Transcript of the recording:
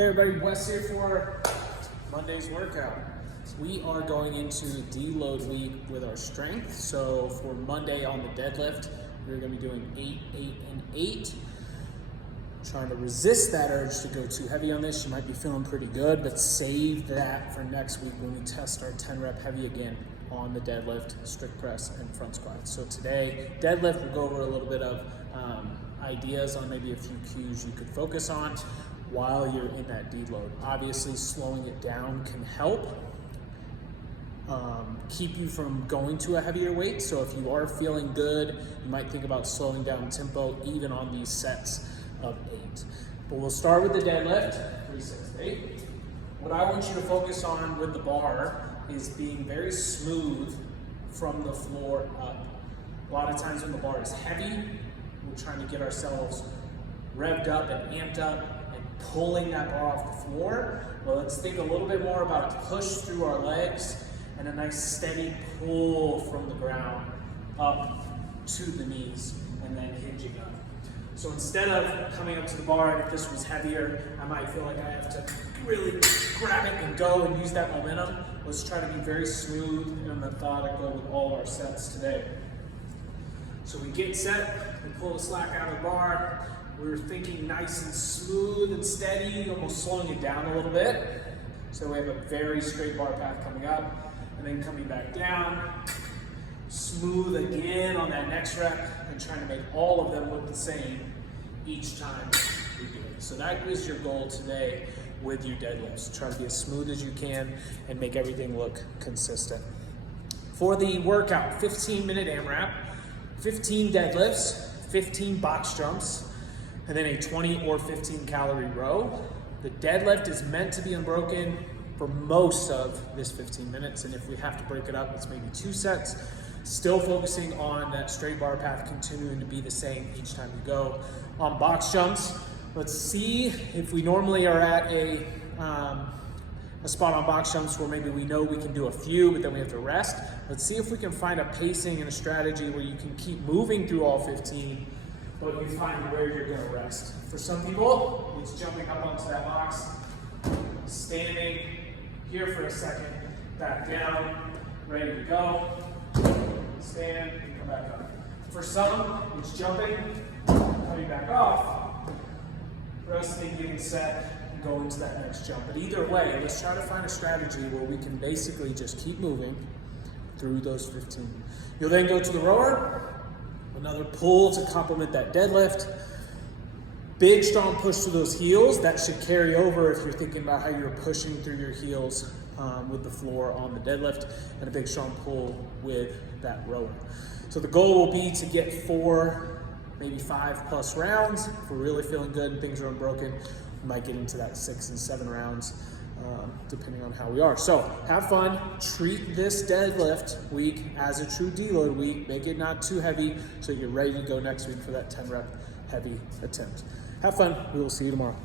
Hey everybody, Wes here for Monday's workout. We are going into deload week with our strength. So for Monday on the deadlift, we're going to be doing 8, 8, and 8. Trying to resist that urge to go too heavy on this. You might be feeling pretty good, but save that for next week when we test our 10 rep heavy again on the deadlift, strict press, and front squat. So today, deadlift, we'll go over a little bit of ideas on maybe a few cues you could focus on while you're in that deload. Obviously, slowing it down can help keep you from going to a heavier weight. So if you are feeling good, you might think about slowing down tempo even on these sets of 8. But we'll start with the deadlift, 3, 6, 8. What I want you to focus on with the bar is being very smooth from the floor up. A lot of times when the bar is heavy, we're trying to get ourselves revved up and amped up and pulling that bar off the floor. Well, let's think a little bit more about a push through our legs and a nice steady pull from the ground up to the knees and then hinging up. So instead of coming up to the bar, and if this was heavier, I might feel like I have to really grab it and go and use that momentum. Let's try to be very smooth and methodical with all our sets today. So we get set, we pull the slack out of the bar. We're thinking nice and smooth and steady, almost slowing it down a little bit. So we have a very straight bar path coming up and then coming back down. Smooth again on that next rep and trying to make all of them look the same each time we do it. So that is your goal today with your deadlifts. Try to be as smooth as you can and make everything look consistent. For the workout, 15-minute AMRAP, 15 deadlifts, 15 box jumps, and then a 20 or 15 calorie row. The deadlift is meant to be unbroken for most of this 15 minutes, and if we have to break it up, it's maybe 2 sets. Still focusing on that straight bar path, continuing to be the same each time you go. On box jumps, let's see if we normally are at a spot on box jumps where maybe we know we can do a few, but then we have to rest. Let's see if we can find a pacing and a strategy where you can keep moving through all 15, but you find where you're gonna rest. For some people, it's jumping up onto that box, standing here for a second, back down, ready to go, stand, and come back up. For some, it's jumping, coming back off, resting, getting set, and going to that next jump. But either way, let's try to find a strategy where we can basically just keep moving through those 15. You'll then go to the rower, another pull to complement that deadlift. Big strong push through those heels. That should carry over if you're thinking about how you're pushing through your heels with the floor on the deadlift, and a big strong pull with that rower. So the goal will be to get 4, maybe 5+ rounds. If we're really feeling good and things are unbroken, we might get into that 6 and 7 rounds, depending on how we are. So have fun, treat this deadlift week as a true deload week. Make it not too heavy so you're ready to go next week for that 10 rep heavy attempt. Have fun, we will see you tomorrow.